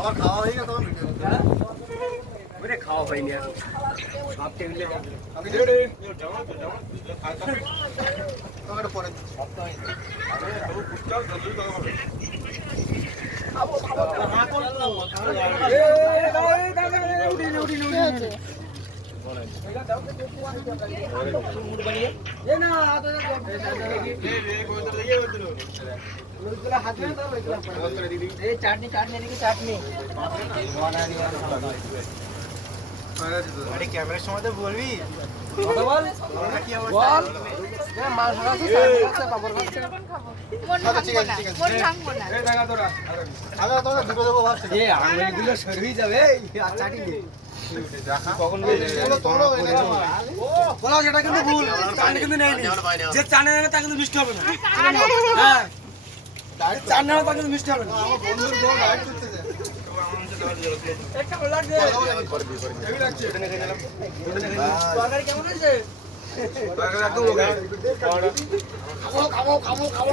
আমার খাওয়া হয়ে গেছে তখন ভিডিও করতে হবে। ওরে খাওয়া হয়নি আর সব টেবিলে আমি তোমাকে পরে চাটনি চাটনি এদিকে চাটনি ক্যামেরার সময় তো বলবি আঙুলগুলো সরবি যাবে চাটনি সেটা কিন্তু ভুল চাটনি কিন্তু নেয়নি যে চাটনি নেবে তা কিন্তু মিষ্টি হবে না হ্যাঁ চাটনি নেবে তা কিন্তু মিষ্টি হবে না আমার বন্ধুর বউ ডায়েট করতেছে তরকারি কেমন আছে? খাবো খাবো খাবো খাবো